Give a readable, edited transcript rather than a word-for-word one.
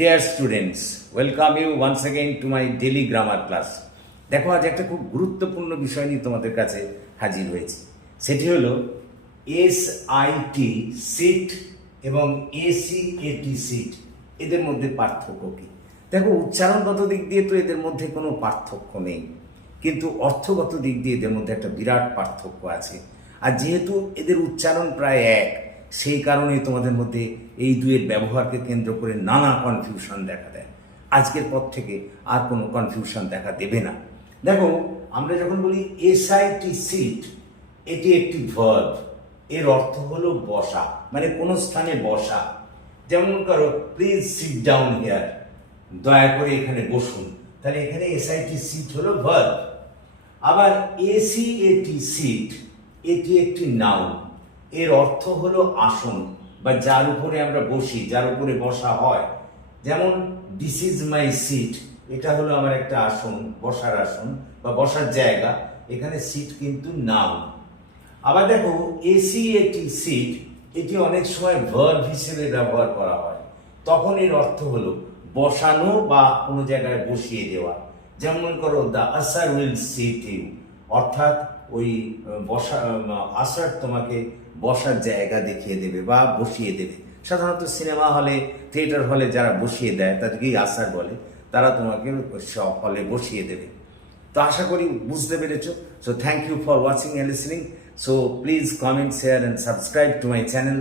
Dear students, welcome you once again to my daily grammar class. দেখো আজ একটা খুব গুরুত্বপূর্ণ বিষয় নিয়ে তোমাদের কাছে হাজির হয়েছি। সেটি হলো এসআইটি সিট এবং এসিএটি সিট, এদের মধ্যে পার্থক্য কী? দেখো, উচ্চারণগত দিক দিয়ে তো এদের মধ্যে কোনো পার্থক্য নেই, কিন্তু অর্থগত দিক দিয়ে এদের মধ্যে একটা বিরাট পার্থক্য আছে। আর যেহেতু এদের উচ্চারণ প্রায় এক, সেই কারণে তোমাদের মধ্যে এই দুয়ের ব্যবহারকে কেন্দ্র করে নানা কনফিউশন দেখা দেয়। আজকের পর থেকে আর কোনো কনফিউশন দেখা দেবে না। দেখো, আমরা যখন বলি এসআইটি সিট, এটি একটি ভার্ব, এর অর্থ হলো বসা, মানে কোনো স্থানে বসা। যেমন করো, প্লিজ সিট ডাউন হিয়ার, দয়া করে এখানে বসুন, তাহলে এখানে এসআইটি সিট হলো ভার্ব। আবার এসিএটি সিট, এটি একটি নাউন, এর অর্থ হলো আসন বা যার উপরে আমরা বসি, যার উপরে বসা হয়। যেমন দিস ইজ মাই সিট, এটা হলো আমার একটা আসন, বসার আসন বা বসার জায়গা। এখানে সিট কিন্তু নাউন। আবার দেখো, এসিএটি সিট, এটি অনেক সময় ভার্ব হিসেবে ব্যবহার করা হয়, তখন এর অর্থ হলো বসানো বা কোনো জায়গায় বসিয়ে দেওয়া। যেমন করো, দ্য আসার উইল সিট ইউ, অর্থাৎ ওই বসা আসার তোমাকে বসার জায়গা দেখিয়ে দেবে বা বসিয়ে দেবে। সাধারণত সিনেমা হলে, থিয়েটার হলে যারা বসিয়ে দেয় তাদেরকেই আসার বলে, তারা তোমাকে হলে বসিয়ে দেবে। তো আশা করি বুঝতে পেরেছ। So thank you for watching and listening. So please comment, share and subscribe to my channel.